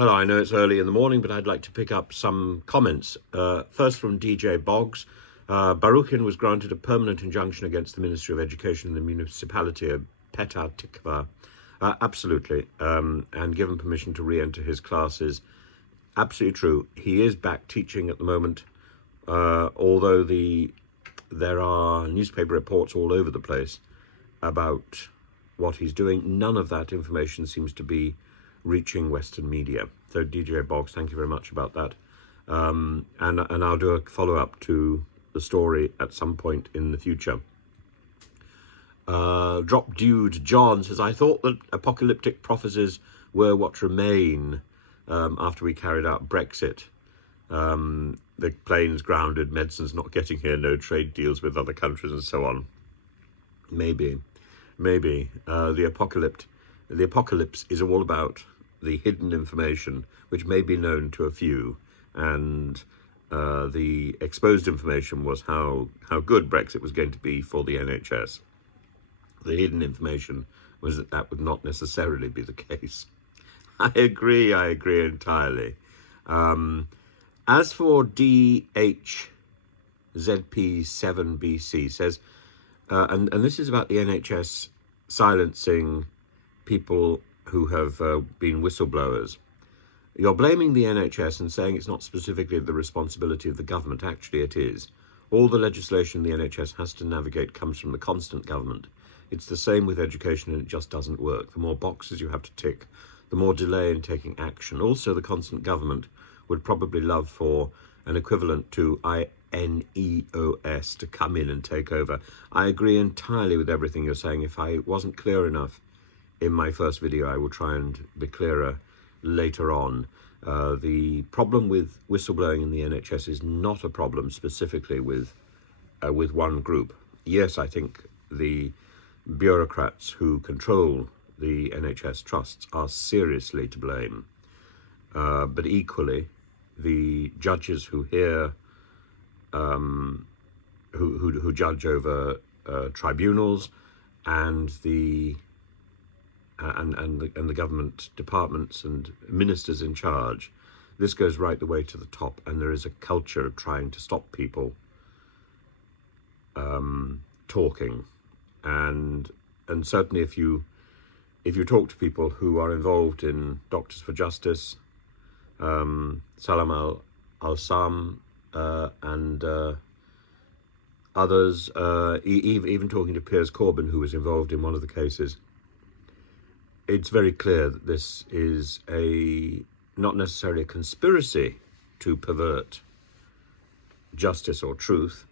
Hello, I know it's early in the morning, but I'd like to pick up some comments. First from DJ Boggs. Baruchin was granted a permanent injunction against the Ministry of Education in the municipality of Petah Tikva. Absolutely. And given permission to re-enter his classes. Absolutely true. He is back teaching at the moment, although there are newspaper reports all over the place about what he's doing. None of that information seems to be reaching Western media. So DJ Boggs, thank you very much about that. And I'll do a follow-up to the story at some point in the future. Drop Dude John says, I thought that apocalyptic prophecies were what remain after we carried out Brexit. The planes grounded, medicines not getting here, no trade deals with other countries and so on. Maybe. The apocalypse is all about the hidden information, which may be known to a few, and the exposed information was how good Brexit was going to be for the NHS. The hidden information was that would not necessarily be the case. I agree entirely. As for DHZP7BC says, and this is about the NHS silencing people who have been whistleblowers. You're blaming the NHS and saying it's not specifically the responsibility of the government. Actually, it is. All the legislation the NHS has to navigate comes from the constant government. It's the same with education, and it just doesn't work. The more boxes you have to tick, the more delay in taking action. Also, the constant government would probably love for an equivalent to INEOS to come in and take over. I agree entirely with everything you're saying. If I wasn't clear enough in my first video, I will try and be clearer later on. The problem with whistleblowing in the NHS is not a problem specifically with one group. Yes, I think the bureaucrats who control the NHS trusts are seriously to blame. But equally, the judges who hear, who judge over tribunals, and the government departments and ministers in charge, this goes right the way to the top, and there is a culture of trying to stop people talking, and certainly if you talk to people who are involved in Doctors for Justice, Salam al-Sam, and others, even talking to Piers Corbyn, who was involved in one of the cases, it's very clear that this is not necessarily a conspiracy to pervert justice or truth,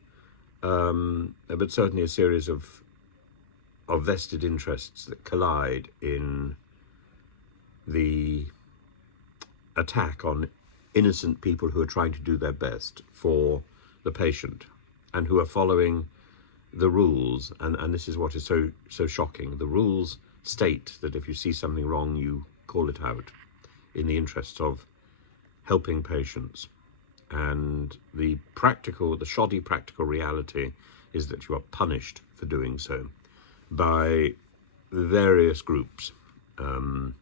but certainly a series of vested interests that collide in the attack on innocent people who are trying to do their best for the patient and who are following the rules. And this is what is so shocking. The rules state that if you see something wrong, you call it out in the interests of helping patients. And the shoddy practical reality is that you are punished for doing so by various groups. Have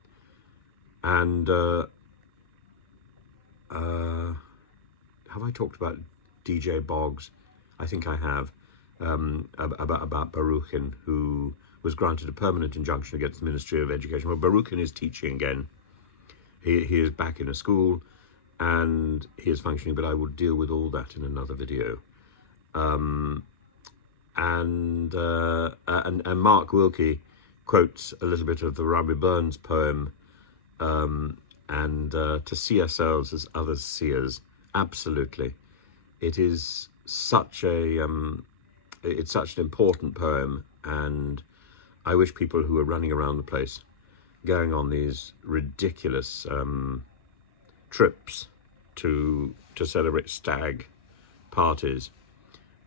I talked about DJ Boggs? I think I have, about Baruchin, who was granted a permanent injunction against the Ministry of Education. Well, Baruchin is teaching again. He is back in a school and he is functioning, but I will deal with all that in another video. And Mark Wilkie quotes a little bit of the Robbie Burns poem, to see ourselves as others see us. Absolutely. It is such it's such an important poem, and I wish people who are running around the place going on these ridiculous trips to celebrate stag parties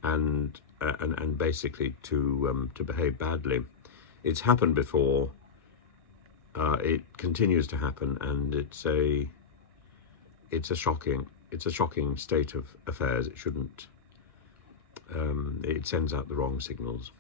and basically to behave badly. It's happened before. It continues to happen, and it's a shocking state of affairs. It shouldn't. It sends out the wrong signals.